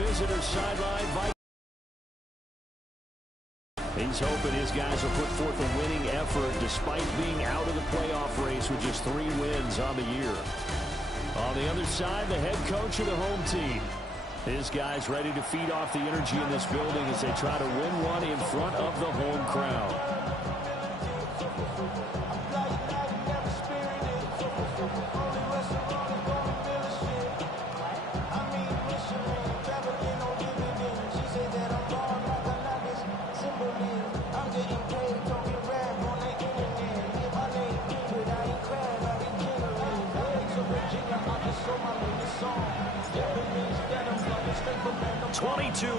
visitor sideline. He's hoping his guys will put forth a winning effort despite being out of the playoff race with just 3 wins on the year. On the other side, the head coach of the home team. His guys ready to feed off the energy in this building as they try to win one in front of the home crowd.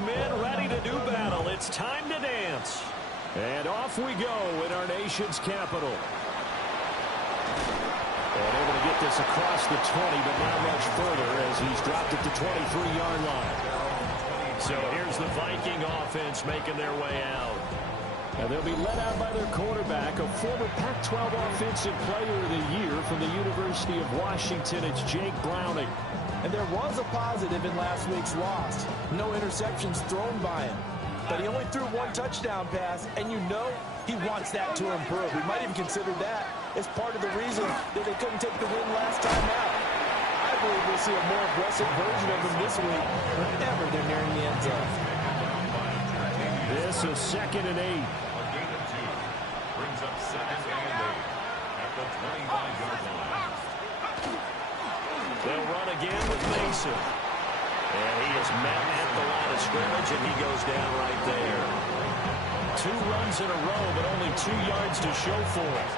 Men ready to do battle. It's time to dance. And off we go in our nation's capital. And able to get this across the 20, but not much further as he's dropped at the 23-yard line. So here's the Viking offense making their way out. And they'll be led out by their quarterback, a former Pac-12 Offensive Player of the Year from the University of Washington. It's Jake Browning. And there was a positive in last week's loss. No interceptions thrown by him. But he only threw 1 touchdown pass, and you know he wants that to improve. We might even consider that as part of the reason that they couldn't take the win last time out. I believe we'll see a more aggressive version of him this week whenever they're nearing the end zone. This is 2nd and 8. Brings up 2nd and 8 at the 25-yard line. They'll run again with Mason. And he is met at the line of scrimmage, and he goes down right there. 2 runs in a row, but only 2 yards to show for it.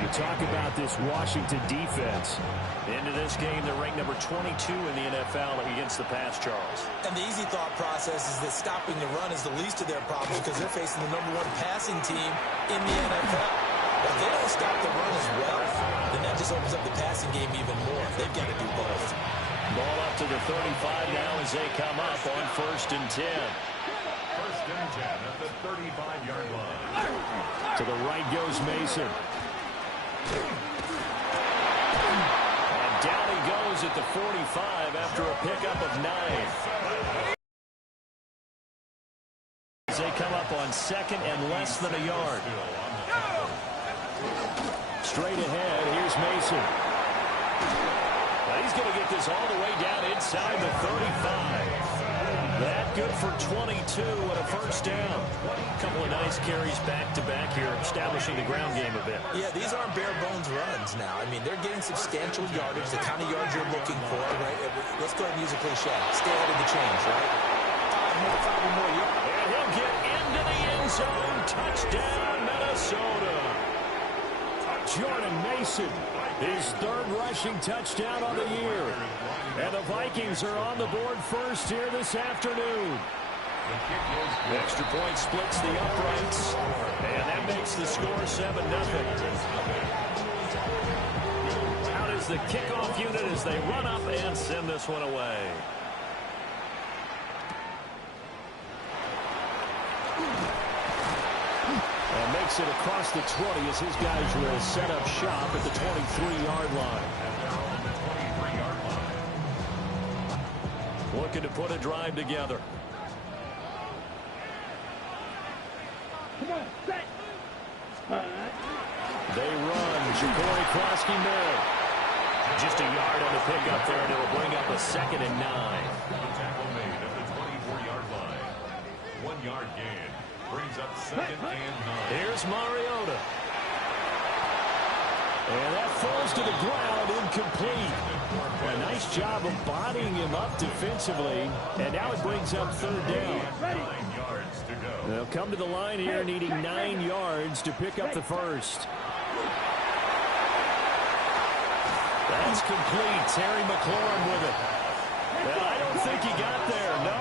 You talk about this Washington defense. Into this game, they're ranked number 22 in the NFL against the pass, Charles. And the easy thought process is that stopping the run is the least of their problems because they're facing the #1 passing team in the NFL. If they don't stop the run as well, then that just opens up the passing game even more. They've got to do both. Ball up to the 35 now as they come up on 1st and 10. 1st and 10 at the 35-yard line. To the right goes Mason. And down he goes at the 45 after a pickup of 9. As they come up on 2nd and less than a yard. Straight ahead, here's Mason. Now he's going to get this all the way down inside the 35. That good for 22 and a 1st down. A couple of nice carries back-to-back here, establishing the ground game a bit. Yeah, these aren't bare-bones runs now. I mean, they're getting substantial yardage, the kind of yards you're looking for, right? Let's go ahead and use a cliche. Stay ahead of the change, right? 5 more yards. And he'll get into the end zone. Touchdown, Minnesota. Jordan Mason, his 3rd rushing touchdown of the year. And the Vikings are on the board first here this afternoon. Extra point splits the uprights, and that makes the score 7-0. Out is the kickoff unit as they run up and send this one away. And makes it across the 20 as his guys will set up shop at the 23-yard line. Looking to put a drive together. They run. Ja'Cory Krosky-Merritt. Just a yard on the pickup there, and it'll bring up a 2nd and 9. Tackle made at the 24-yard line. 1 yard gain. Brings up 2nd and 9. Here's Mariota. And that falls to the ground, incomplete. A nice job of bodying him up defensively. And now it brings up 3rd down. 9 yards to go. They'll come to the line here needing 9 yards to pick up the 1st. That's complete. Terry McLaurin with it. And I don't think he got there, no.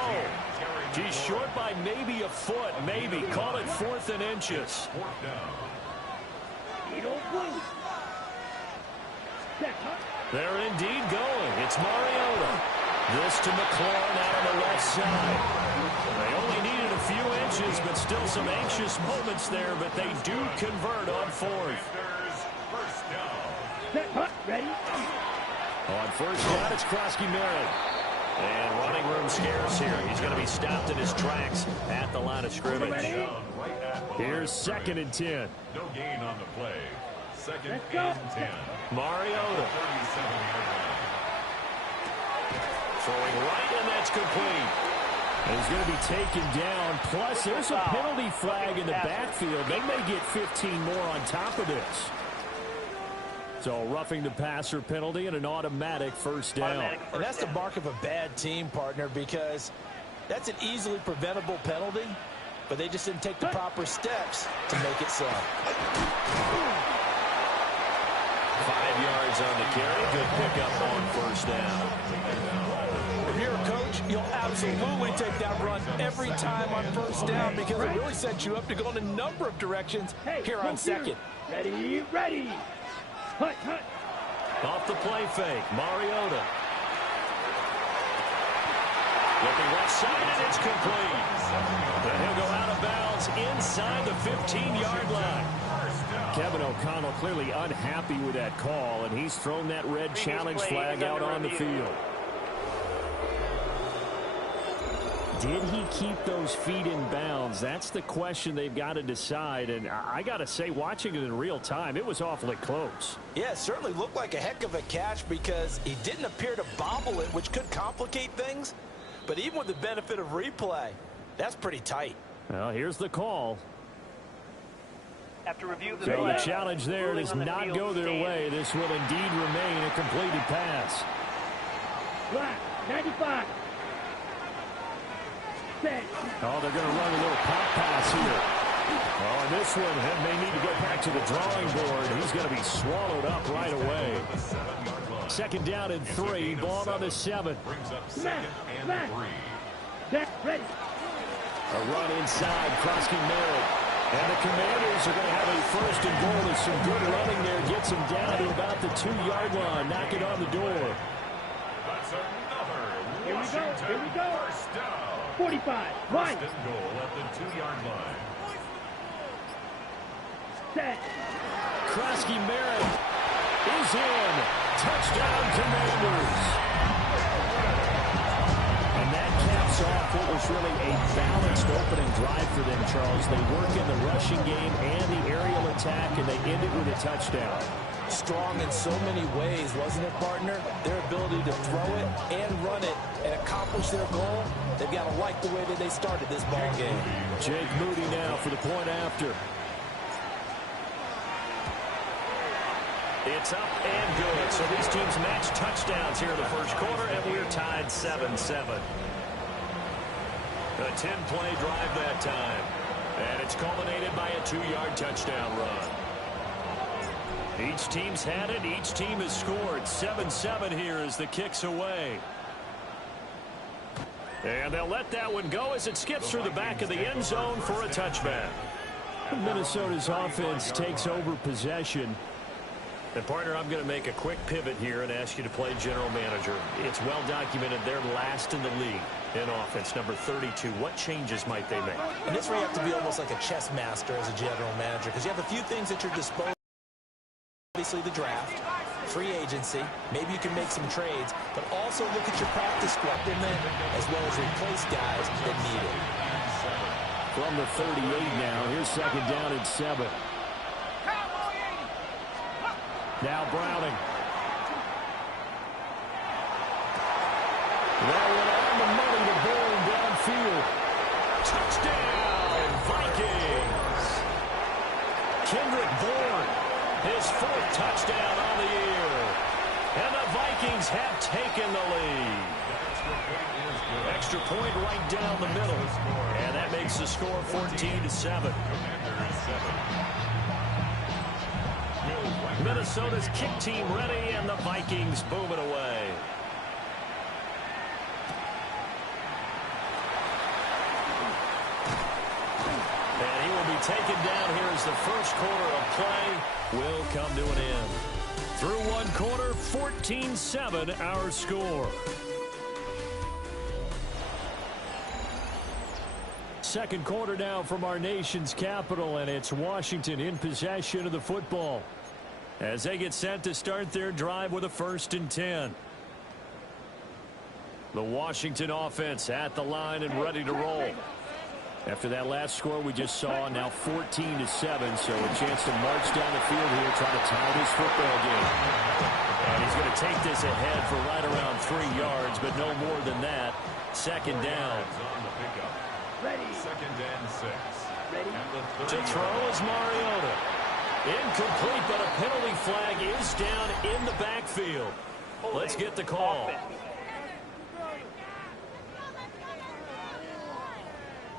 He's short by maybe a foot, maybe. Call it 4th and inches. 4th down. They're indeed going. It's Mariota. This to McLaurin out on the left side. They only needed a few inches, but still some anxious moments there, but they do convert on 4th. First down. Ready? On 1st down, it's Krosky-Merritt. And running room scarce here. He's going to be stopped in his tracks at the line of scrimmage. Here's 2nd and 10. No gain on the play. 2nd and 10. Mariota. Throwing right, and that's complete. And he's going to be taken down. Plus, there's a penalty flag in the backfield. They may get 15 more on top of this. So roughing the passer penalty and an automatic first down. And that's the mark of a bad team, partner, because that's an easily preventable penalty, but they just didn't take the proper steps to make it so. 5 yards on the carry. Good pickup on first down. If you're a coach, you'll absolutely take that run every time on first down because it really sets you up to go in a number of directions here on second. Ready, ready. Hut, hut. Off the play fake, Mariota. Looking left side, and it's complete. And he'll go out of bounds inside the 15-yard line. Kevin O'Connell clearly unhappy with that call, and he's thrown that red challenge flag out on the field. Did he keep those feet in bounds? That's the question they've got to decide. And I got to say, watching it in real time, it was awfully close. Yeah, it certainly looked like a heck of a catch because he didn't appear to bobble it, which could complicate things. But even with the benefit of replay, that's pretty tight. Well, here's the call. After review of the So the challenge there does not go their way. This will indeed remain a completed pass. Black, 95. Oh, they're going to run a little pop pass here. Oh, and this one may need to go back to the drawing board. He's going to be swallowed up right away. 2nd down and 3. Ball on the 7. Brings up 2nd and 3. Ready. A run inside, Krosky Merritt. And the Commanders are going to have a 1st and goal with some good running there. Gets him down to about the 2-yard line. Knock it on the door. That's another Here we go. Here we go. First down. 45. Right. 1st and goal at the 2-yard line. Set. Krosky Merritt is in. Touchdown, Commanders. And that caps off what was really a balanced opening drive for them, Charles. They work in the rushing game and the aerial attack, and they end it with a touchdown. Strong in so many ways, wasn't it, partner? Their ability to throw it and run it and accomplish their goal, they've got to like the way that they started this ball game. Jake Moody now for the point after. It's up and good. So these teams match touchdowns here in the first quarter, and we're tied 7-7. A 10-play drive that time. And it's culminated by a 2-yard touchdown run. Each team's had it. Each team has scored. 7-7 here as the kick's away. And they'll let that one go as it skips through the back of the end zone for a touchback. Minnesota's offense takes over possession. And, partner, I'm going to make a quick pivot here and ask you to play general manager. It's well documented they're last in the league in offense, number 32. What changes might they make? And this is where you have to be almost like a chess master as a general manager because you have a few things at your disposal. Obviously the draft, free agency, maybe you can make some trades, but also look at your practice squad as well as replace guys that need it. From the 38 now, here's 2nd down and 7. Now Browning. That one on the money to Bourne downfield. Touchdown, Vikings. Kendrick Bourne, his 4th touchdown on the year. And the Vikings have taken the lead. Extra point right down the middle. And that makes the score 14-7. Minnesota's kick team ready, and the Vikings boom it away. And he will be taken down here as the first quarter of play will come to an end. Through one quarter, 14-7 our score. Second quarter now from our nation's capital, and it's Washington in possession of the football as they get set to start their drive with a 1st and 10. The Washington offense at the line and ready to roll. After that last score we just saw, now 14-7, so a chance to march down the field here, trying to tie this football game. And he's going to take this ahead for right around 3 yards, but no more than that. Second down. Ready. Second and 6. Ready. To throw is Mariota. Incomplete, but a penalty flag is down in the backfield. Let's get the call.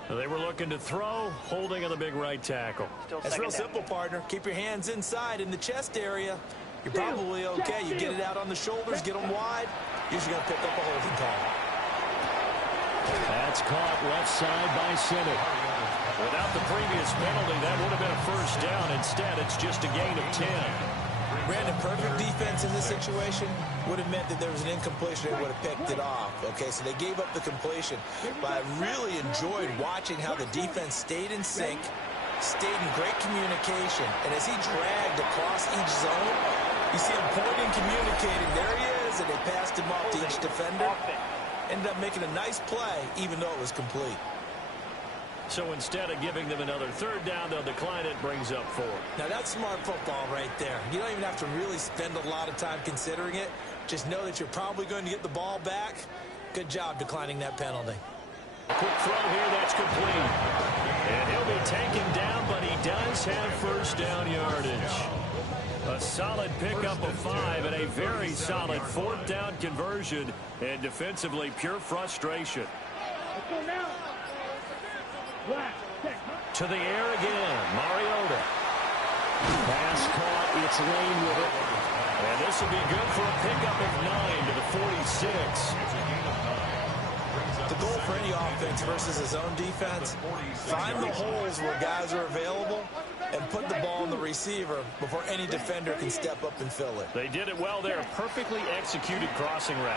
They were looking to throw, holding on the big right tackle. That's real simple, partner. Keep your hands inside in the chest area. You're probably okay. You get it out on the shoulders, get them wide. You're just going to pick up a holding call. That's caught left side by Simmons. Without the previous penalty, that would have been a first down. Instead, it's just a gain of 10. Brandon, perfect defense in this situation would have meant that there was an incompletion. They would have picked it off. Okay, so they gave up the completion. But I really enjoyed watching how the defense stayed in sync, stayed in great communication. And as he dragged across each zone, you see him pointing, communicating. There he is, and they passed him off to each defender. Ended up making a nice play, even though it was complete. So instead of giving them another third down, they'll decline it, brings up 4. Now, that's smart football right there. You don't even have to really spend a lot of time considering it. Just know that you're probably going to get the ball back. Good job declining that penalty. Quick throw here, that's complete. And he'll be taken down, but he does have first down yardage. A solid pickup of 5 and a very solid fourth down conversion. And defensively, pure frustration. Let's go now. Black. To the air again, Mariota. Pass caught, it's Lane with it. And this will be good for a pickup of 9 to the 46. The goal for any offense versus his own defense, find the holes where guys are available and put the ball in the receiver before any defender can step up and fill it. They did it well there. Perfectly executed crossing route.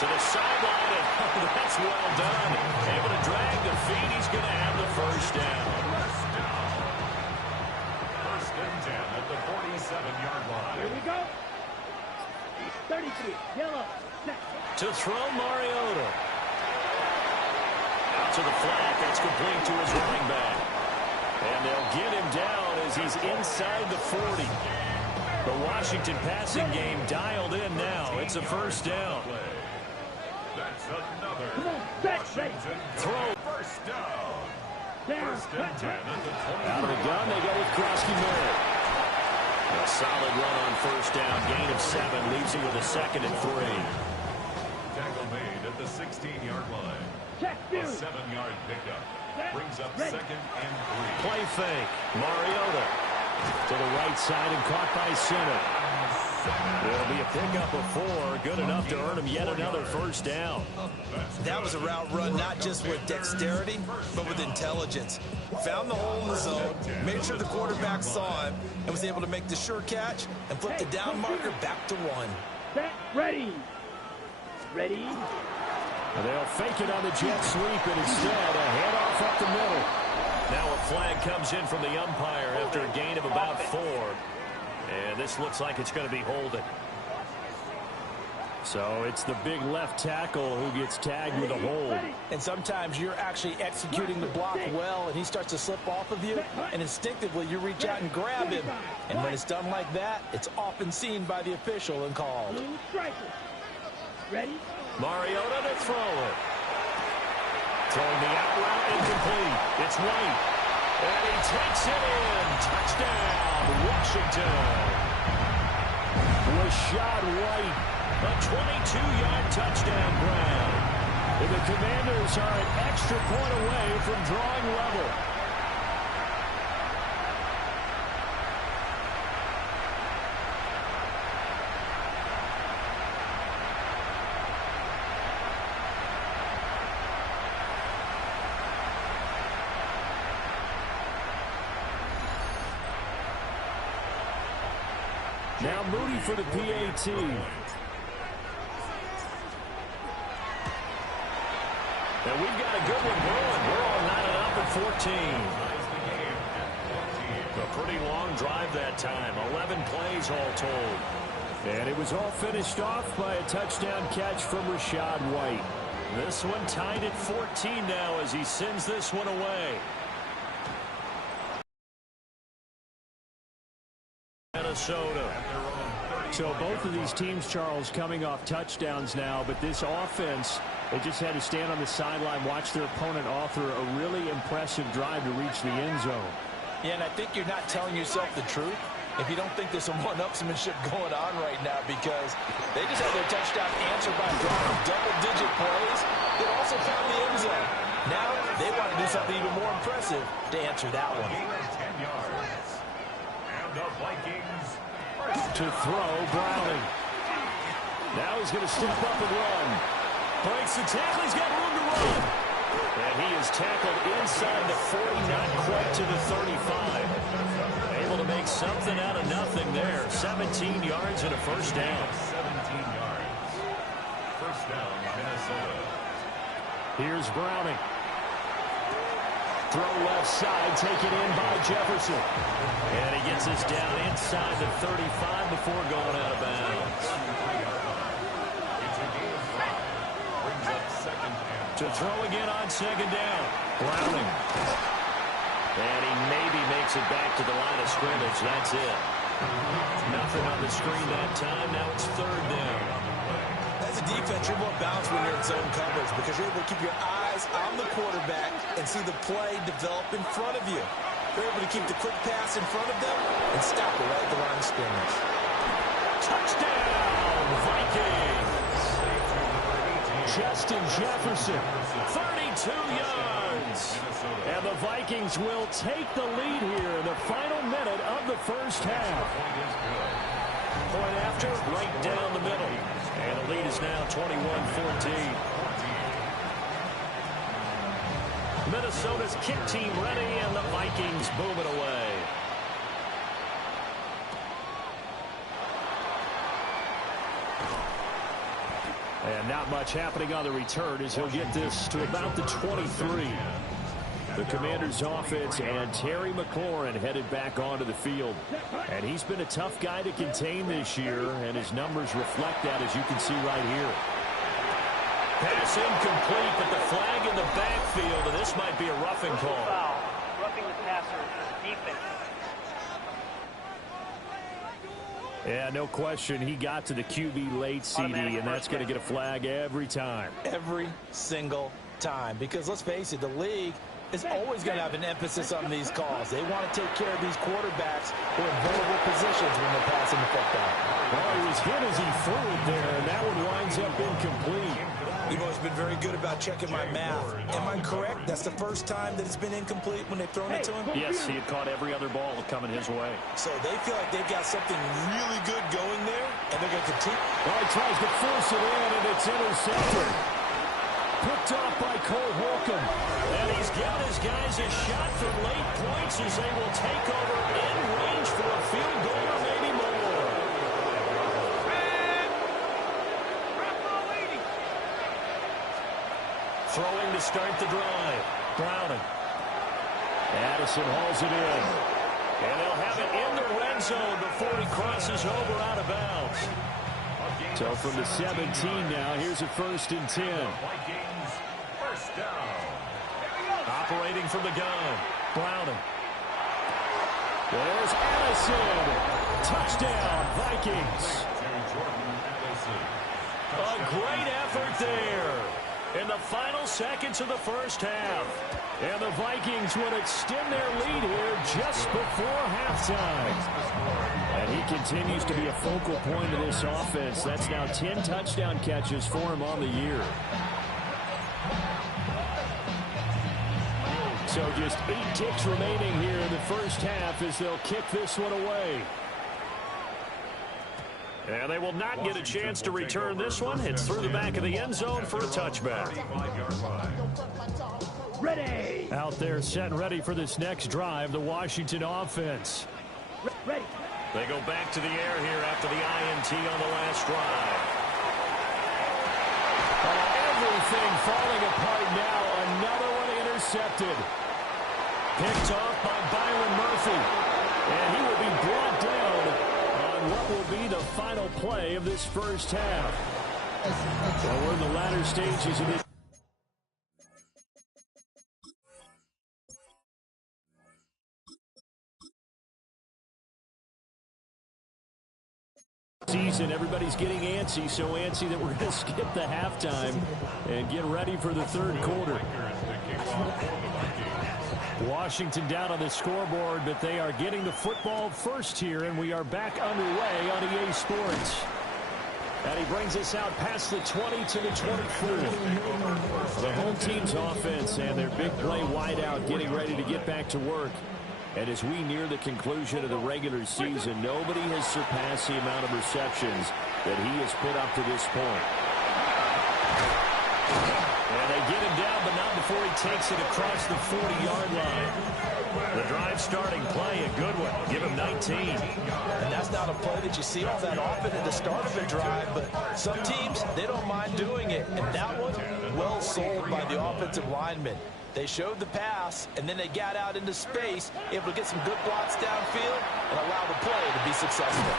To the sideline, and that's well done. Able to drag the feet. He's going to have the first down. First and 10 at the 47-yard line. Here we go. 33. Yellow. To throw Mariota. Out to the flat. That's complete to his running back. And they'll get him down as he's inside the 40. The Washington passing game dialed in now. It's a first down. That's another Washington throw. First down. Down. First and 10 at the 20. Out of the gun, they go with Krosky-Merritt. A solid run on first down. Gain of 7 leaves him with a second and 3. Tackle made at the 16-yard line. Check A 2. 7-yard pickup. Brings up second and 3. Play fake. Mariota to the right side and caught by Simmons. It'll be a pickup of 4. Good enough to earn him yet another first down. That was a route run not just with dexterity, but with intelligence. Found the hole in the zone, made sure the quarterback saw him, and was able to make the sure catch and flip the down marker back to 1. Set. Ready. Ready. They'll fake it on the jet sweep, and instead a handoff up the middle. Now a flag comes in from the umpire after a gain of about 4. And this looks like it's going to be holding. So it's the big left tackle who gets tagged with a hold. And sometimes you're actually executing the block well, and he starts to slip off of you, and instinctively you reach out and grab him. And when it's done like that, it's often seen by the official and called. Blue striker. Ready. Mariota to throw it. Throwing the out route, incomplete. It's White. And he takes it in. Touchdown, Washington. Rashad White, a 22-yard touchdown grab. And the Commanders are an extra point away from drawing level. Now Moody for the PAT. And we've got a good one going. We're all 9-up at 14. A pretty long drive that time. 11 plays all told. And it was all finished off by a touchdown catch from Rachaad White. This one tied at 14 now as he sends this one away. Minnesota. So both of these teams, Charles, coming off touchdowns now, but this offense, they just had to stand on the sideline, watch their opponent author a really impressive drive to reach the end zone. Yeah, and I think you're not telling yourself the truth if you don't think there's some one-upsmanship going on right now, because they just had their touchdown answered by a drive of double-digit plays that also found the end zone. Now they want to do something even more impressive to answer that one. 10 yards. And the Vikings. To throw, Browning. Now he's going to step up and run. Breaks the tackle. He's got room to run. And he is tackled inside the 40, not quite to the 35. Able to make something out of nothing there. 17 yards and a first down. 17 yards. First down, Minnesota. Here's Browning. Throw left side, taken in by Jefferson. And he gets us down inside the 35 before going out of bounds. It's a game of 5. Brings up second and To throw again on second down. Browning. And he maybe makes it back to the line of scrimmage. That's it. Nothing on the screen that time. Now it's third down. As a defense, you're more balanced when you're in zone coverage because you're able to keep your eyes on the quarterback and see the play develop in front of you. You're able to keep the quick pass in front of them and stop it right at the line of scrimmage. Touchdown, Vikings! Justin Jefferson, 32 yards. And the Vikings will take the lead here in the final minute of the first half. Point after, right down the middle. And the lead is now 21-14. Minnesota's kick team ready, and the Vikings boom it away. And not much happening on the return as he'll get this to about the 23. The Commanders' offense and Terry McLaurin headed back onto the field. And he's been a tough guy to contain this year, and his numbers reflect that, as you can see right here. Pass incomplete, but the flag in the backfield, and this might be a roughing call. Foul. Roughing the passer. Defense. Yeah, no question. He got to the QB late, CD, and that's going to get a flag every time. Every single time. Because let's face it, the league is always going to have an emphasis on these calls. They want to take care of these quarterbacks who are in vulnerable positions when they're passing the football. Well, he was hit as he threw it there, and that one winds up incomplete. You've always been very good about checking my math. Am I correct? That's the first time that it's been incomplete when they've thrown it to him? Yes, he had caught every other ball coming his way. So they feel like they've got something really good going there, and they're going to continue. Well, he tries to force it in, and it's intercepted. Picked off by Cole Holcomb. And he's given his guys a shot for late points as they will take over in range for a field goal or maybe more. Throwing to start the drive. Browning. Addison hauls it in. And they'll have it in the red zone before he crosses over out of bounds. So from the 17 now, here's a 1st and 10. Vikings. First down. Operating from the gun. Browning. There's Addison. Touchdown, Vikings. A great effort there in the final seconds of the first half. And the Vikings would extend their lead here just before halftime. And he continues to be a focal point of this offense. That's now 10 touchdown catches for him on the year. So just 8 ticks remaining here in the first half as they'll kick this one away. And they will not get a chance to return this one. It's through the back of the end zone for a touchback. Ready. Out there set and ready for this next drive, the Washington offense. Ready. They go back to the air here after the INT on the last drive. Everything falling apart now. Another one intercepted. Picked off by Byron Murphy. And he will be brought down on on what will be the final play of this first half. Well, we're in the latter stages of this season. Everybody's getting antsy, so antsy that we're going to skip the halftime and get ready for the third quarter. Washington down on the scoreboard, but they are getting the football first here, and we are back underway on EA Sports. And he brings us out past the 20 to the 24. The home team's offense and their big play wide out getting ready to get back to work. And as we near the conclusion of the regular season, nobody has surpassed the amount of receptions that he has put up to this point. And they get him down, but not before he takes it across the 40-yard line. The drive starting play, a good one. Give him 19. And that's not a play that you see all that often at the start of a drive, but some teams, they don't mind doing it. And that one, well sold by the offensive lineman. They showed the pass, and then they got out into space, able to get some good blocks downfield and allow the play to be successful.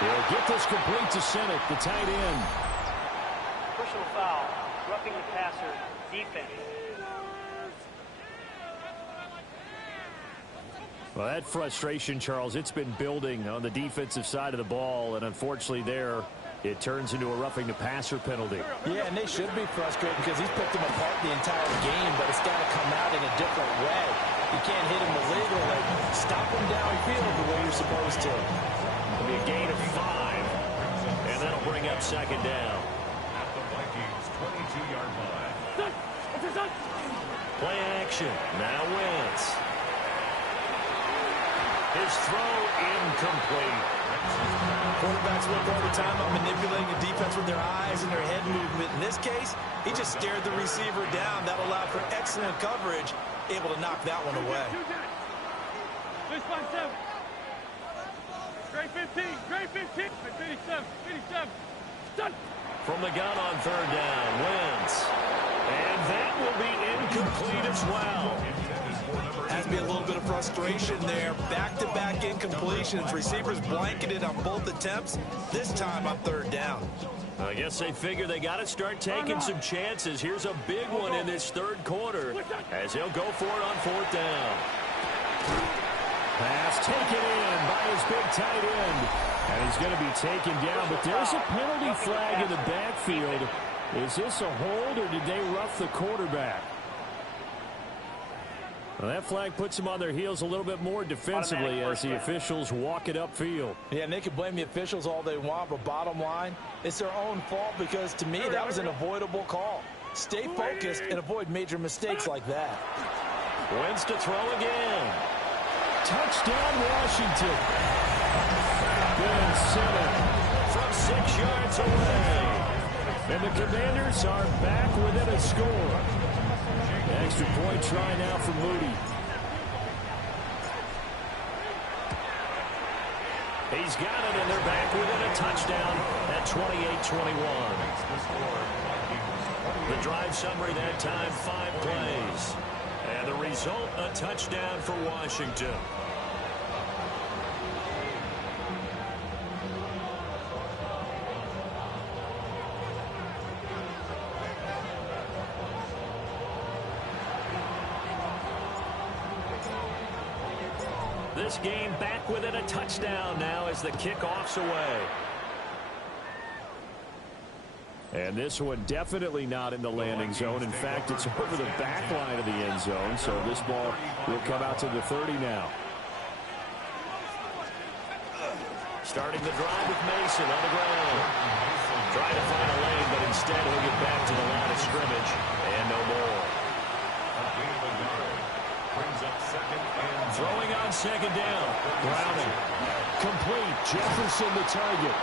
They'll get this complete to Senate, the tight end. Personal foul. Roughing the passer. Defense. Well, that frustration, Charles, it's been building on the defensive side of the ball, and unfortunately there, it turns into a roughing the passer penalty. Yeah, and they should be frustrated because he's picked them apart the entire game, but it's got to come out in a different way. You can't hit him illegally. Stop him downfield the way you're supposed to. It'll be a gain of 5, and that'll bring up second down. At the Vikings' 22-yard line. Play action. Now Wentz. His throw incomplete. Quarterbacks work all the time on manipulating the defense with their eyes and their head movement. In this case, he just stared the receiver down. That allowed for excellent coverage, able to knock that one away. Great 15, great 15, 57, 57. Done. From the gun on third down, Wentz. And that will be incomplete as well. Has to be a little bit of frustration there. Back-to-back incompletions. Receivers blanketed on both attempts, this time on third down. I guess they figure they got to start taking some chances. Here's a big one in this third quarter as he'll go for it on fourth down. Pass taken in by his big tight end. And he's going to be taken down, but there's a penalty flag in the backfield. Is this a hold, or did they rough the quarterback? Well, that flag puts them on their heels a little bit more defensively as the officials walk it upfield. Yeah, and they can blame the officials all they want, but bottom line, it's their own fault because, to me, that was an avoidable call. Stay focused and avoid major mistakes like that. Wentz to throw again. Touchdown, Washington. Good center from 6 yards away. And the Commanders are back within a score. Extra point try now for Moody. He's got it, and they're back within a touchdown at 28-21. The drive summary that time, 5 plays. And the result, a touchdown for Washington. This game back within a touchdown now as the kickoff's away. And this one definitely not in the landing zone. In fact, it's over the back line of the end zone, so this ball will come out to the 30 now. Starting the drive with Mason on the ground. Trying to find a lane, but instead he'll get back to the line of scrimmage and no more. Throwing on second down. Browning. Complete. Jefferson the target.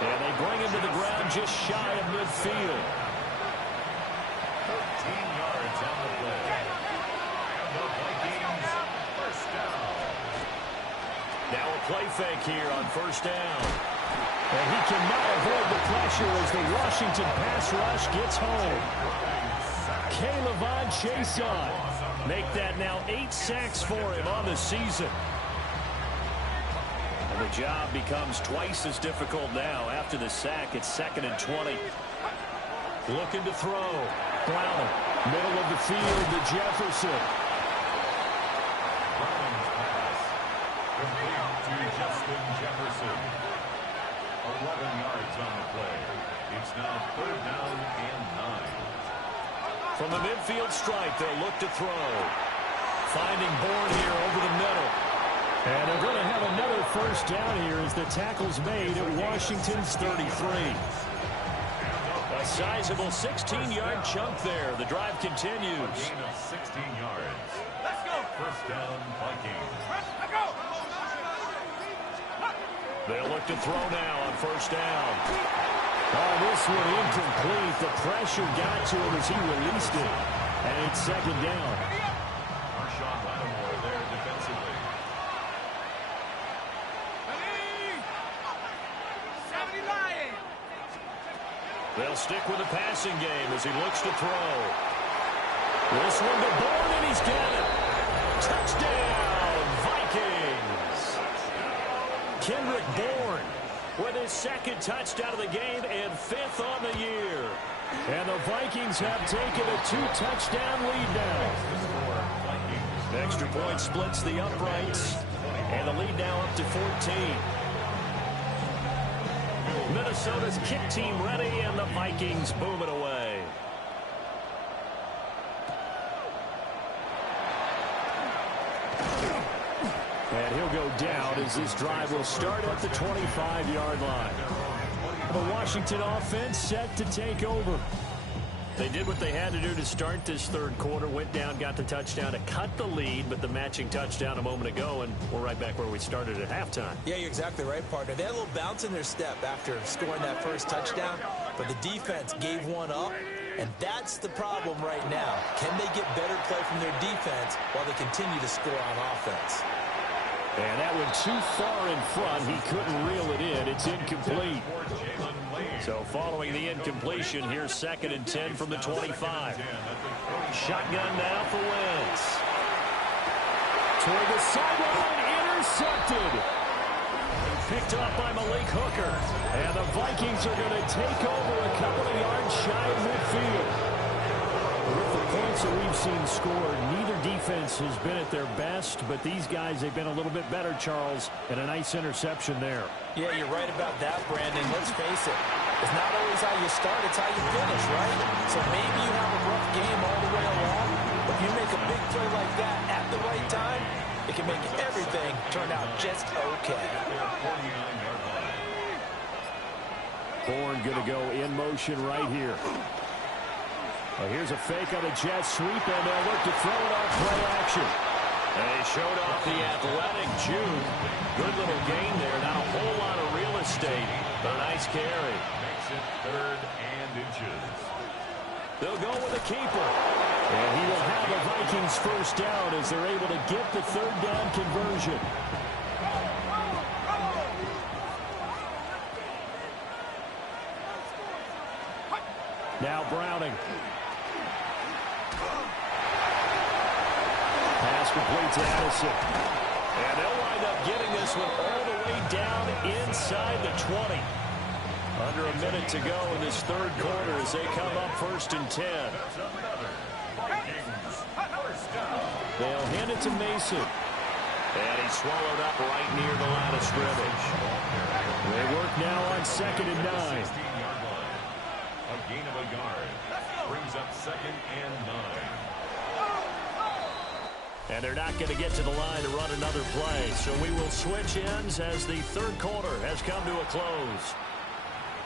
And they bring him to the ground just shy of midfield. 13 yards on the play. And the Vikings first down. Now a play fake here on first down. And he cannot avoid the pressure as the Washington pass rush gets home. K'Lavon Chaisson. Make that now 8 sacks for him on the season. The job becomes twice as difficult now. After the sack, it's 2nd and 20. Looking to throw. Browning. Middle of the field to Jefferson. Browning's pass. Complete to Justin Jefferson. 11 yards on the play. It's now 3rd down and 9. From the midfield stripe, they'll look to throw. Finding Bourne here over the middle. And they're going to have another first down here as the tackle's made at Washington's 33. A sizable 16-yard chunk there. The drive continues. A gain of 16 yards. Let's go. First down, Vikings. Let's go. They'll look to throw now on first down. Oh, this one incomplete. The pressure got to him as he released it. And it's 2nd down. Marshawn Lattimore there defensively. They'll stick with the passing game as he looks to throw. This one to Bourne, and he's got it. Touchdown, Vikings. Kendrick Bourne with his 2nd touchdown of the game and 5th on the year. And the Vikings have taken a 2-touchdown lead now. Extra point splits the uprights, and the lead now up to 14. Minnesota's kick team ready, and the Vikings boom it away. And he'll go down as this drive will start at the 25-yard line. The Washington offense set to take over. They did what they had to do to start this 3rd quarter, went down, got the touchdown to cut the lead, but the matching touchdown a moment ago, and we're right back where we started at halftime. Yeah, you're exactly right, partner. They had a little bounce in their step after scoring that first touchdown, but the defense gave one up, and that's the problem right now. Can they get better play from their defense while they continue to score on offense? And that one too far in front. He couldn't reel it in. It's incomplete. So following the incompletion, here's 2nd and 10 from the 25. Shotgun now for Wentz. Toward the sideline, intercepted. Picked up by Malik Hooker. And the Vikings are going to take over a couple of yards shy of midfield. With the points that we've seen scored, neither defense has been at their best, but these guys, they've been a little bit better, Charles, and a nice interception there. Yeah, you're right about that, Brandon. Let's face it. It's not always how you start, it's how you finish, right? So maybe you have a rough game all the way along, but if you make a big play like that at the right time, it can make everything turn out just okay. Bourne going to go in motion right here. Well, here's a fake on a jet sweep, and they'll look to throw it off play action. And they showed off the athletic Jude. Good little gain there. Not a whole lot of real estate, but a nice carry. Makes it 3rd and inches. They'll go with a keeper. And he will have the Vikings first down as they're able to get the 3rd down conversion. Now Browning. Pass complete to Addison. And they'll wind up getting this one all the way down inside the 20. Under a minute to go in this 3rd quarter as they come up 1st and 10. They'll hand it to Mason. And he's swallowed up right near the line of scrimmage. They work now on 2nd and 9. 16-yard line. A gain of a yard. Brings up 2nd and 9. And they're not going to get to the line to run another play. So we will switch ends as the 3rd quarter has come to a close.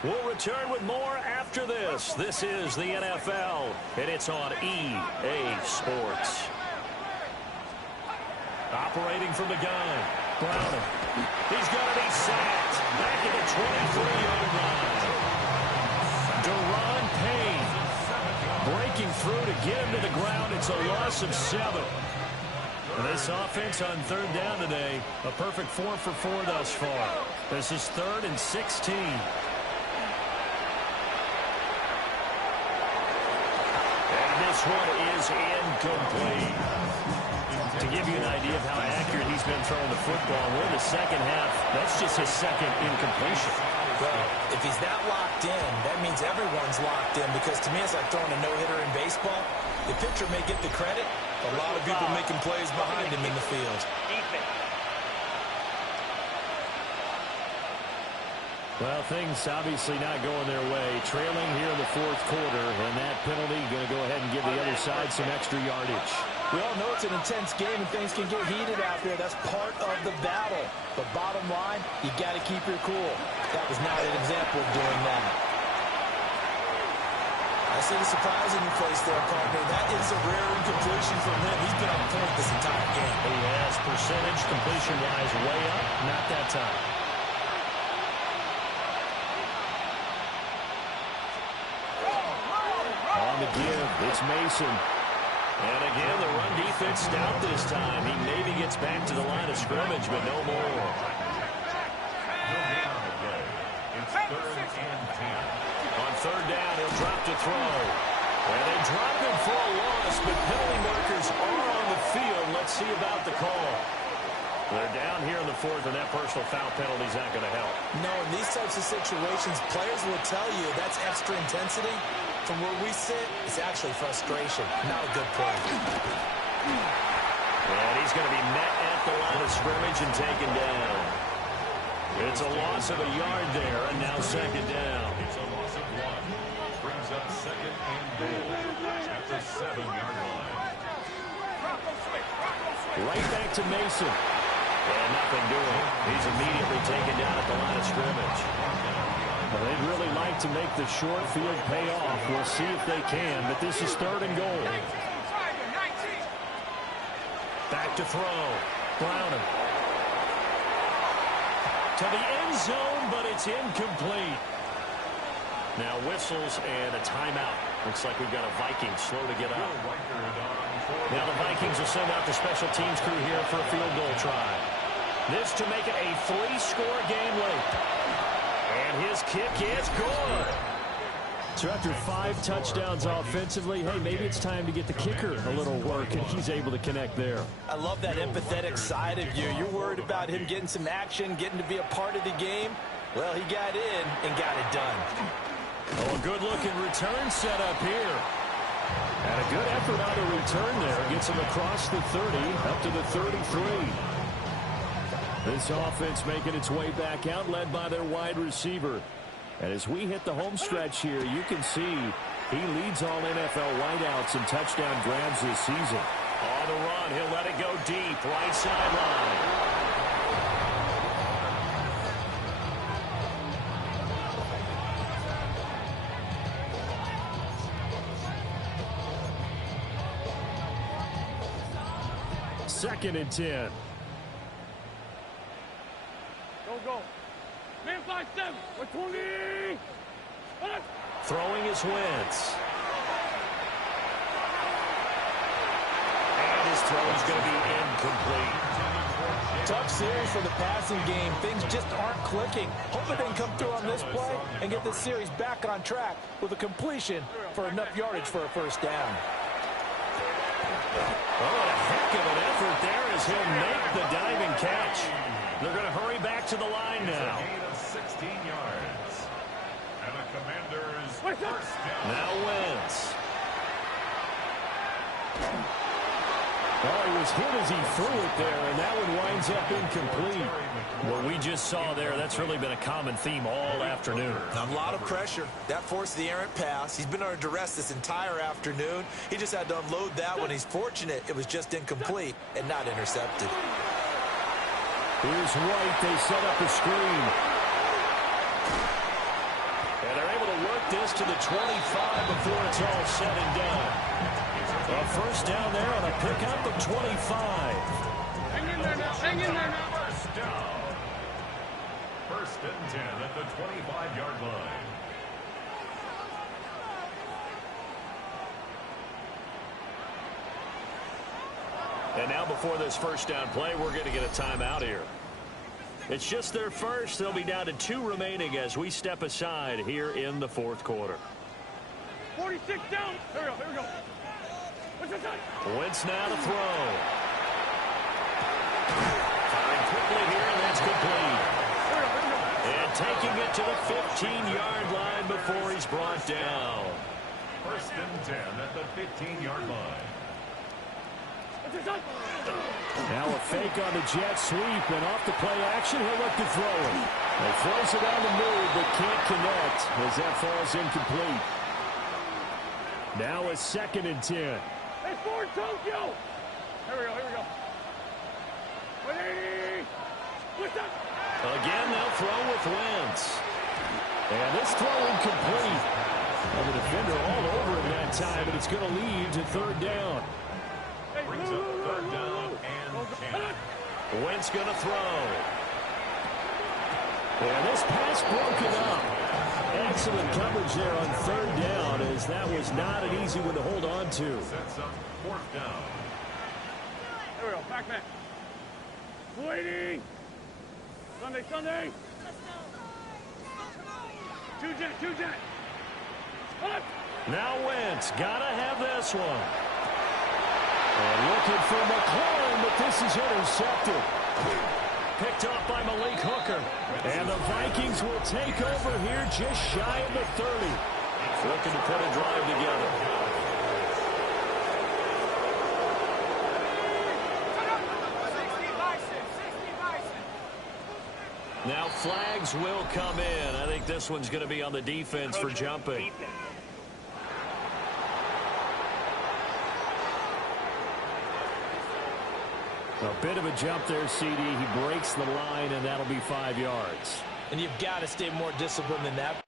We'll return with more after this. This is the NFL, and it's on EA Sports. Operating from the gun, Browning. He's got to be sacked. Back at the 23-yard line. Deron Payne breaking through to get him to the ground. It's a loss of 7. And this offense on 3rd down today, a perfect 4 for 4 thus far. This is 3rd and 16. And this one is incomplete. To give you an idea of how accurate he's been throwing the football, we're in the second half. That's just his second incompletion. Well, if he's that locked in, that means everyone's locked in, because to me it's like throwing a no-hitter in baseball. The pitcher may get the credit, a lot of people making plays behind him in the field. Well, things obviously not going their way. Trailing here in the fourth quarter, and that penalty going to go ahead and give the other side some extra yardage. We all know it's an intense game and things can get heated out there. That's part of the battle. But bottom line, you got to keep your cool. That was not an example of doing that. I see the surprise in your face there, partner. That is a rare incompletion from him. He's been on point this entire game. He has percentage completion-wise way up. Not that time. On the give, it's Mason. And again, the run defense stout this time. He maybe gets back to the line of scrimmage, but no more. It's 3rd and 10. On 3rd down, he'll drop to throw. And they drop him for a loss, but penalty markers are on the field. Let's see about the call. They're down here in the 4th, and that personal foul penalty is not going to help. No, in these types of situations, players will tell you that's extra intensity. From where we sit, it's actually frustration, not a good play. And he's going to be met at the line of scrimmage and taken down. It's a loss of a yard there, and now 2nd down. It's a loss of 1. Brings up 2nd and goal at the 7-yard line. Right back to Mason. And nothing doing. He's immediately taken down at the line of scrimmage. Well, they'd really like to make the short field pay off. We'll see if they can, but this is 3rd and goal. Back to throw. Brown to the end zone, but it's incomplete. Now whistles and a timeout. Looks like we've got a Vikings slow to get up. Now the Vikings will send out the special teams crew here for a field goal try. This to make it a 3-score game late. And his kick is good. So after 5 touchdowns offensively, hey, maybe it's time to get the kicker a little work, and he's able to connect there. I love that empathetic side of you. You're worried about him getting some action, getting to be a part of the game. Well, he got in and got it done. Oh, a good-looking return set up here. And a good effort on the return there. Gets him across the 30, up to the 33. This offense making its way back out, led by their wide receiver. And as we hit the home stretch here, you can see he leads all NFL wideouts in touchdown grabs this season. On the run, he'll let it go deep, right sideline. Second and 10. Go. Man 5-7. We're 20. Throwing is Wentz. And his throw is going to be incomplete. Tough series for the passing game. Things just aren't clicking. Hoping they can come through on this play and get this series back on track with a completion for enough yardage for a 1st down. Oh, a heck of an effort there as he'll make the diving catch. They're going to hurry back to the line now. Gain of 16 yards. And the Commanders' 1st down. Now Wentz. Oh, he was hit as he threw it there, and that one winds up incomplete. What we just saw there, that's really been a common theme all afternoon. A lot of pressure. That forced the errant pass. He's been under duress this entire afternoon. He just had to unload that one. He's fortunate it was just incomplete and not intercepted. Here's White. They set up a screen. And they're able to work this to the 25 before it's all said and done. A 1st down there on a pickup of 25. Hang in there now. Hang in there now. 1st down. 1st and 10 at the 25-yard line. And now before this 1st down play, we're going to get a timeout here. It's just their first. They'll be down to 2 remaining as we step aside here in the 4th quarter. 46 down. Here we go. What's this? Wentz now to throw. Fired quickly here, and that's complete. And taking it to the 15-yard line before he's brought down. 1st and 10 at the 15-yard line. Now a fake on the jet sweep, and off the play action, he'll look to throw it. He throws it on the move, but can't connect as that falls incomplete. Now a 2nd and 10. It's for Tokyo. Here we go. 180. What's up? Again, they'll throw with Wentz. And this throw incomplete. And the defender all over him that time, but it's going to lead to 3rd down. Brings up 3rd down and 10. Wentz going to throw. And this pass broken up. Excellent coverage there on 3rd down, as that was not an easy one to hold on to. Sets up 4th down. Here we go. Back. Waiting. Sunday. Two jet. Up. Now Wentz got to have this one. And looking for McLaurin, but this is intercepted. Picked off by Malik Hooker. And the Vikings will take over here just shy of the 30. Looking to put a drive together. Now flags will come in. I think this one's going to be on the defense for jumping. A bit of a jump there, CD. He breaks the line, and that'll be 5 yards. And you've got to stay more disciplined than that.